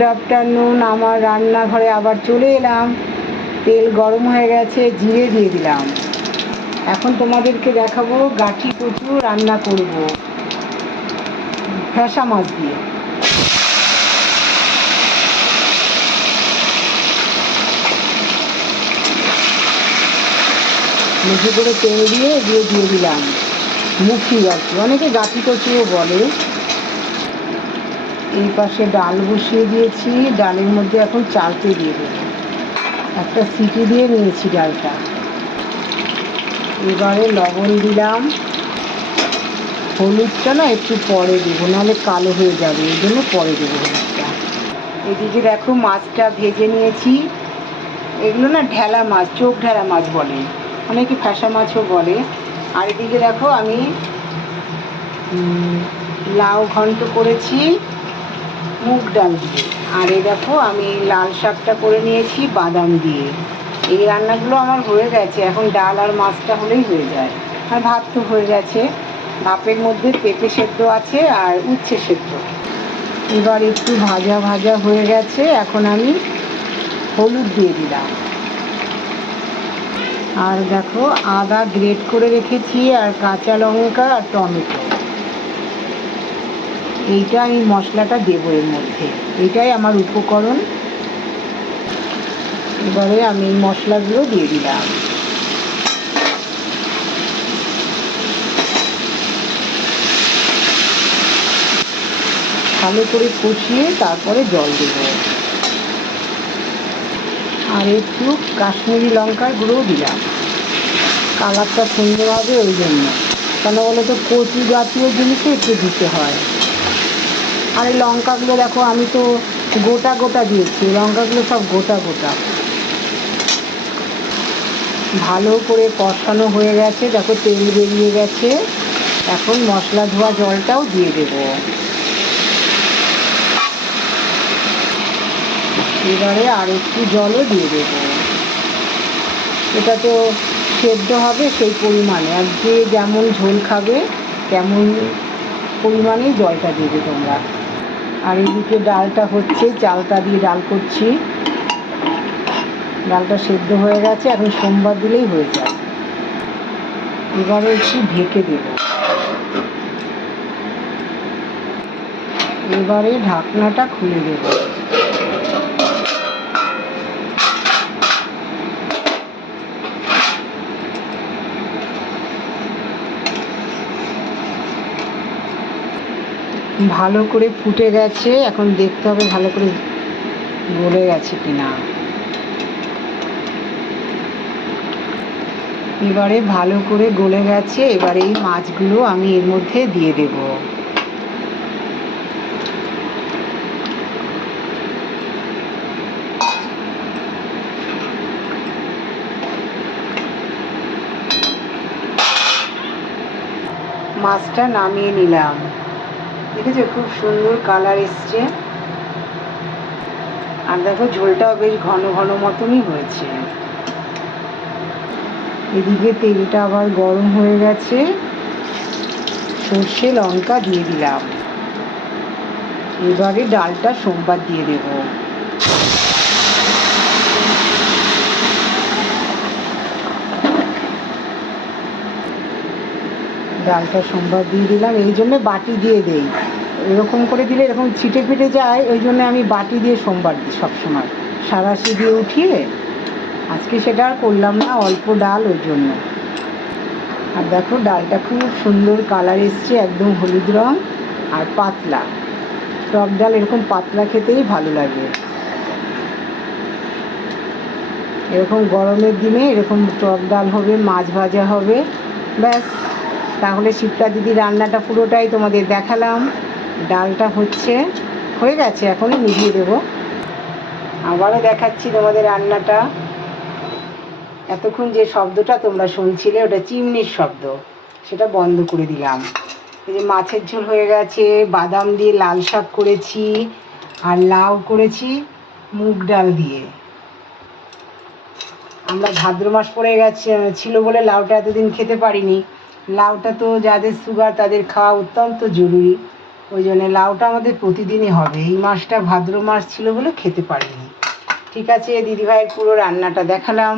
Good afternoon. আমার রান্নাঘরে আবার চলে এলাম। তেল গরম হয়ে গেছে, জিরে দিয়ে দিলাম। এখন তোমাদেরকে দেখাবো গাঠি কচু রান্না করব ফ্যাসা মাছ দিয়ে। বেশি করে তেল দিয়ে দিয়ে দিলাম মুখি আর কি, অনেকে গাঠি কচুও বলে। এই পাশে ডাল বসিয়ে দিয়েছি, ডালের মধ্যে এখন চালতে দিয়ে দেবো। একটা সিটি দিয়ে নিয়েছি ডালটা। এবারে লবণ দিলাম, হলুদটা না একটু পরে দেবো, নাহলে কালো হয়ে যাবে, এই জন্য পরে দেবো হলুদটা। এদিকে দেখো মাছটা ভেজে নিয়েছি। এগুলো না ঢেলা মাছ, চোখ ঢেলা মাছ বলে, অনেকে ফ্যাসা মাছও বলে। আর এদিকে দেখো আমি লাউ ঘন্ট করেছি মুগ ডাল দিয়ে। আর এই দেখো আমি লাল শাকটা করে নিয়েছি বাদাম দিয়ে। এই রান্নাগুলো আমার হয়ে গেছে, এখন ডাল আর মাছটা হলেই হয়ে যায়। আর ভাত তো হয়ে গেছে, ভাতের মধ্যে পেঁপে সেদ্ধ আছে আর উচ্ছে সেদ্ধ। এবার একটু ভাজা ভাজা হয়ে গেছে, এখন আমি হলুদ দিয়ে দিলাম। আর দেখো আদা গ্রেট করে রেখেছি, আর কাঁচা লঙ্কা আর টমেটো। এইটা আমি মশলাটা দেবো এর মধ্যে, এইটাই আমার উপকরণ। এবারে আমি মশলাগুলো দিয়ে দিলাম। ভালো করে কষিয়ে তারপরে জল দেব। আর একটু কাশ্মীরি লঙ্কার গুঁড়োও দিলাম, কালারটা সুন্দর হবে ওই জন্য। কেন বলো তো, কচু জাতীয় জিনিসে একটু দিতে হয়। আর এই লঙ্কাগুলো দেখো আমি তো গোটা গোটা দিয়েছি, লঙ্কাগুলো সব গোটা গোটা। ভালো করে কষানো হয়ে গেছে, দেখো তেল বেরিয়ে গেছে। এখন মশলা ধোয়া জলটাও দিয়ে দেব। এবারে আর একটু জলও দিয়ে দেব। এটা তো সেদ্ধ হবে সেই পরিমাণে, আর যে যেমন ঝোল খাবে তেমন পরিমাণেই জলটা দেবে তোমরা। আর এদিকে ডালটা হচ্ছে, চালটা দিয়ে ডাল করছি। ডালটা সেদ্ধ হয়ে গেছে, এখন সোমবার দিলেই হয়ে যায়। এবারে একটু ঢেকে দেব। এবারে ঢাকনাটা খুলে দেব। ভালো করে ফুটে গেছে, এখন দেখতে হবে ভালো করে গলে গেছে কিনা। এবারে ভালো করে গলে গেছে, এবারে এই মাছগুলো আমি এর মধ্যে দিয়ে দেব। মাছটা নামিয়ে নিলাম, দেখেছো খুব সুন্দর কালার এসছে। আর দেখো ঝোলটাও বেশ ঘন ঘন মতনই হয়েছে। এদিকে তেলটা আবার গরম হয়ে গেছে, সর্ষে লঙ্কা দিয়ে দিলাম। এবারে ডালটা সোমবার দিয়ে দেব। ডালটা সোমবার দিয়ে দিলাম, এই জন্য বাটি দিয়ে দেই। এরকম করে দিলে এরকম ছিটে ফিটে যায়, ওই জন্য আমি বাটি দিয়ে সোমবার দিই সবসময়, সাঁড়াশি দিয়ে উঠিয়ে। আজকে সেটা আর করলাম না, অল্প ডাল ওই জন্য। আর দেখো ডালটা খুব সুন্দর কালার এসছে, একদম হলুদ রং আর পাতলা। টক ডাল এরকম পাতলা খেতেই ভালো লাগে। এরকম গরমের দিনে এরকম টক ডাল হবে, মাছ ভাজা হবে, ব্যাস। তাহলে শিপ্রা দিদি রান্নাটা পুরোটাই তোমাদের দেখালাম। ডালটা হয়ে গেছে, এখনই নিভিয়ে দেবো। আবারও দেখাচ্ছি তোমাদের রান্নাটা। এতক্ষণ যে শব্দটা তোমরা শুনছিলে ওটা চিমনির শব্দ, সেটা বন্ধ করে দিলাম। এই যে মাছের ঝোল হয়ে গেছে, বাদাম দিয়ে লাল শাক করেছি, আর লাউ করেছি মুগ ডাল দিয়ে। আমরা ভাদ্র মাস পড়ে গেছে ছিল বলে লাউটা এতদিন খেতে পারিনি। লাউটা তো যাদের সুগার তাদের খাওয়া অত্যন্ত জরুরি। ওই জন্য লাউটা আমাদের প্রতিদিনই হবে। এই মাসটা ভাদ্র মাস ছিল বলে খেতে পারিনি। ঠিক আছে, দিদিভাইয়ের পুরো রান্নাটা দেখালাম,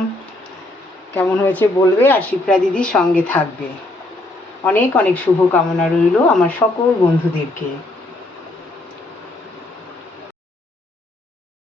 কেমন হয়েছে বলবে, আর শিপ্রা দিদির সঙ্গে থাকবে। অনেক অনেক শুভকামনা রইল আমার সকল বন্ধুদেরকে।